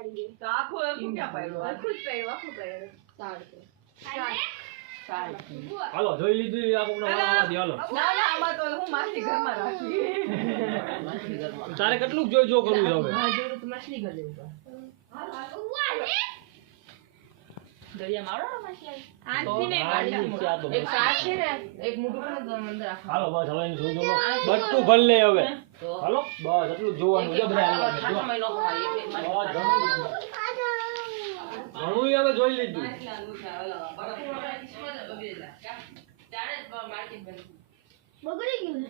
પડી ગઈ તો આખો એમ ક્યાં પાડ્યો આખું જ પડ્યું આખું પડ્યું હાલો જોઈ લીધું આ કોકનો વાળા દી હાલો ના ના આમાં તો હું માસી ઘરમાં રાખી તારે કેટલું જો કરવું છે હવે હા જોડું તો માસી ઘર લેવું દરિયા મારો માસી આંખી ને એક સાસ છે ને એક મોટું પણ અંદર રાખો હાલો બસ હવે એને જોજો બધું ભલ લે હવે હાલો બસ એટલું જોવાનું છે બધા ઘણું હવે જોઈ લીધું બગડી ગયું બગડી ગયું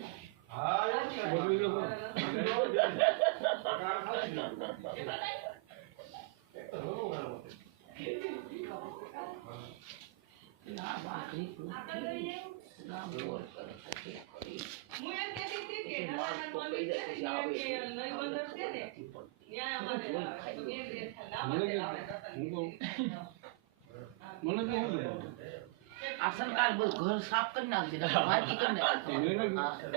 ના બાકરી ના બોલ કરે હું એમ કહેતી હતી કે નાના મમ્મી કે નઈ બંદર છે ને ત્યાં અમારે મને તો આસનકાલ બસ ઘર સાફ કરી નાખજે વાંચી કરી નાખજે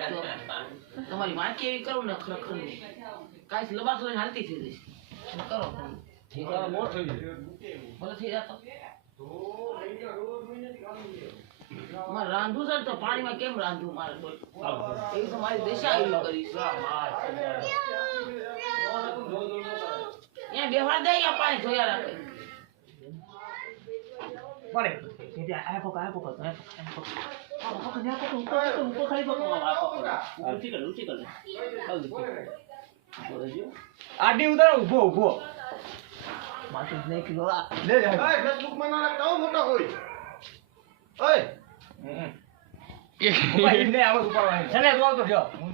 તમારી વાંચી એવી કરું ને ખરેખર કાંઈ લબાસ લઈને હાલતી થઈ જઈશ કરો ઠીક છે મોર થઈ ગયું ભલે થઈ જતો મારે રાંધું છે તો પાણીમાં કેમ રાંધું મારે બોલ એવી તો મારી દિશા એવી કરીશ અહીંયા બેહવા દે અહીંયા પાણી ધોયા રાખે પડે એટલે આ પકો ખાલી પકો ઊંચી કર આડી ઉતારો ઊભો માથું જ નહીં પીવો લે જા ઓય ફેસબુક માં ના નાખતા મોટો હોય ઓય ઉપાય ને આવો ઉપાડવાની ચલે તો જો હું